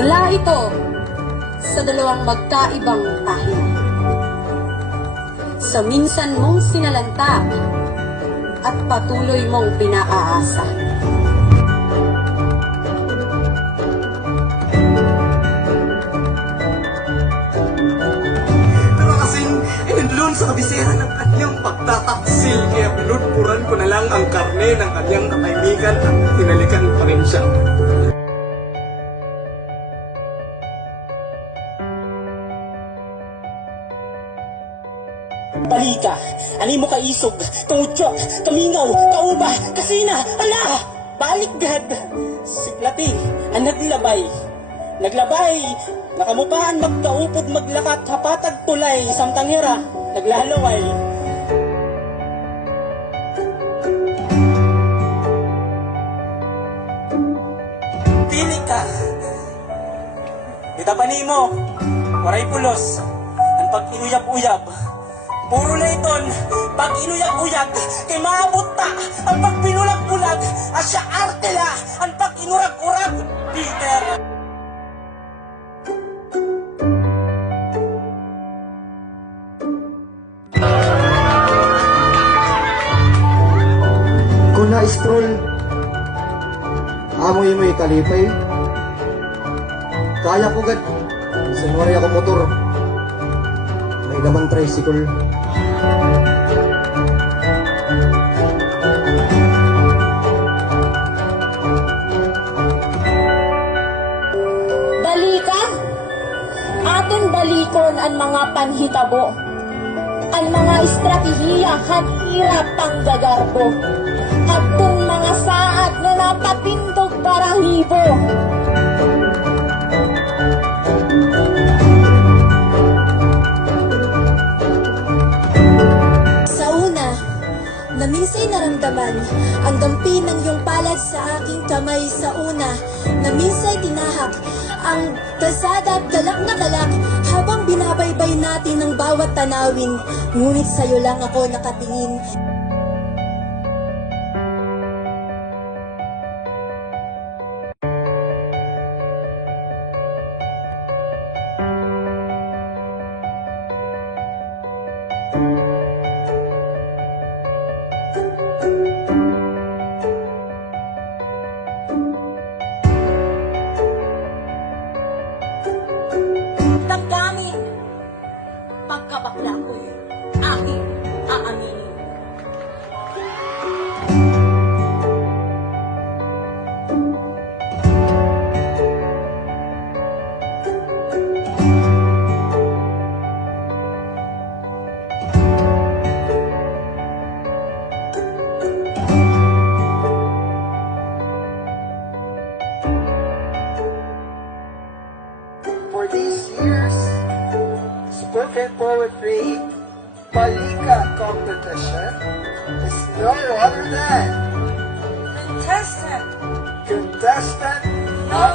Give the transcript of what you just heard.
Mula ito sa dalawang magkaibang tahanan. Sa minsan mong sinalanta at patuloy mong pinaaasa. Pero kasing inunlun sa kabisera ng kanyang pagtataksil, kaya pinudpuran ko na lang ang karne ng kanyang katahimikan at tinalikan pa rin siya. Balika, ani mo kaisog, kautyo, kamingaw, kauba, kasina, ala! Balikgad! Siklati, ang naglabay. Naglabay, nakamupaan magkaupod maglakat, hapatag tulay, samtanghera, naglalaway. Pili ka! Itapani mo, waray pulos, ang pag-inuyab-uyab. Puro na iton, pag inuyag-uyag, kay maabot ta, ang pagpinulag-bulag, asya artela, ang pag inurag-urag, Peter. Kung na-stroll, amoy mo kalipay. Kaya ko gad, sinwari ako motor. May lamang tricycle. Balika, aton balikon ang mga panhitabo, ang mga estratehiya kan hirap panggagarbo, at tong mga saat na napatindog barahibo. Naminsay naramdaman ang dampi ng iyong palad sa aking kamay sa una. Naminsay tinahak ang kalsada at galak na galak habang binabaybay natin ang bawat tanawin. Ngunit sa'yo lang ako nakatingin. Damdamin, pagkabakla ko'y aking aaminin. For these years, spoken poetry, Balika competition is no other than Contestant contestant of